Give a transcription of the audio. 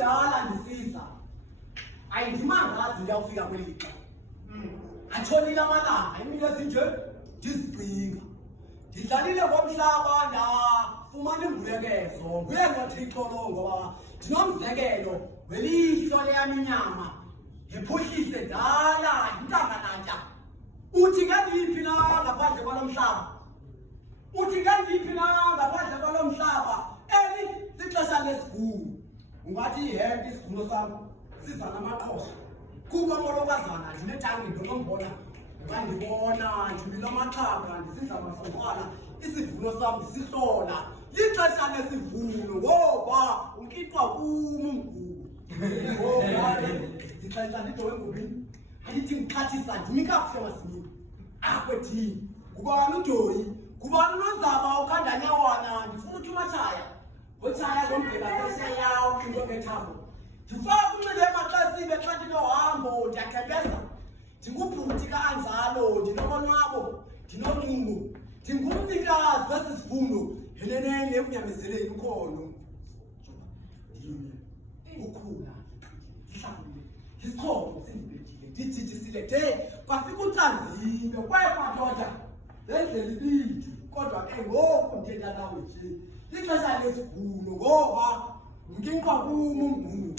kudala ndisiza ayindimangazi ndiyawufika kweli lixa atshonile amalanga imini esinje ndizicinga ndidlalile komhlaba ndafumana imbuyekezo nguye noThixo lo ngoba ndinomzekelo welihlo leyam inyama ngephuhlise ndala intanganatya uthi ngandiphi na ngaphandle kwalo mhlaba uthi ngandiphi na ngaphandle kwalo mhlaba eli lixesha lesivuno ungathi ihempe isivuno sam siza namaqhosha kuba molokazana ndinetangi ndonombona xa ndibona ndibila amaxhaga ndisidla amahlongwana isivuno sam ndisihlola lixesha lesivuno ngoba unkixwa kum umgubo ndixaisa ndidowe ngobini andithi ndixhathisa ndimi kakuhle masimini akwethini ngubani udoyi ngubani unonzaba ukhandanyawana ndifuna uthi umatshaya otshaya zombheka keshayawo into ngethambo ndifaka kunxile emaxesibe xa ndinohambo ndiyakhembeza ndingubhuti kanjalo ndinomonwabo ndinoncumo ndingumnikazi wesi sivuno enenene ekunyamezeleni ukhono ukhula ndihlakule isichoko sindibethile ndithithisile de kwafika uThanzime kwaye madoda lendlela ibindi kodwa ke ngoku ndithetha nawe nje lixesha lesivuno ngoba nginqwa kum umgubo